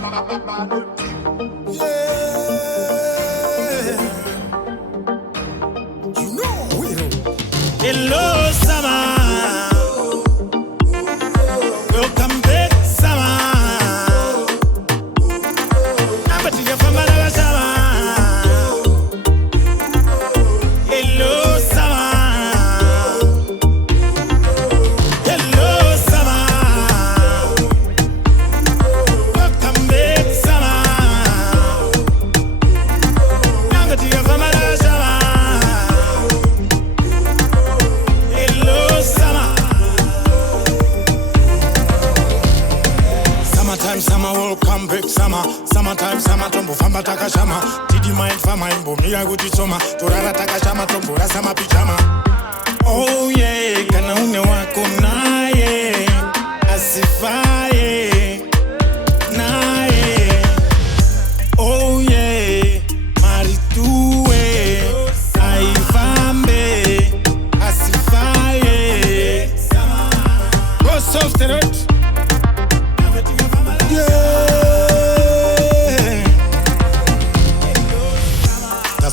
You know we do. Hello, summer. Welcome back, summer. I'm a teacher from Malaga, summer. Hello, summer. Hello, summer. Welcome back, summer. I'm a teacher from Malaga, summer. Hello, summer. Summertime, summer, welcome back, summer. Summertime, summer, tombo famba takashama. Tidi mind fama imbo miya guti soma. Turara takashama, tombo rasama pijama. Oh yeah, kana une wako naye. Asifaye, naye. Oh yeah, maritue. Aifambe, asifaye. Go soft and hurt.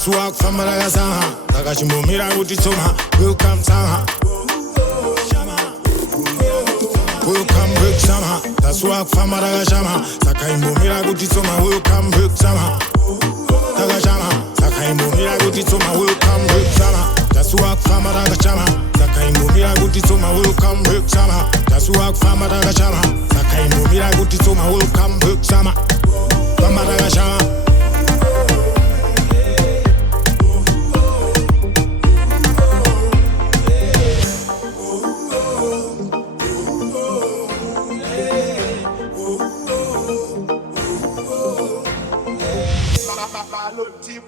Walk from Malaga Sama, Takashimo Miraguti Soma, welcome Sama. Welcome back Sama, that's walk from Malaga Sama, Sakaimo Miraguti Soma, welcome back Sama. Takashama, Sakaimo Miraguti Soma, welcome back Sama. That's walk from Malaga Sama, Sakaimo Miraguti Soma, welcome back Sama. That's walk from Malaga Sama, Sakaimo Miraguti Soma, welcome back Sama. From Malaga Sama. Ballot tip.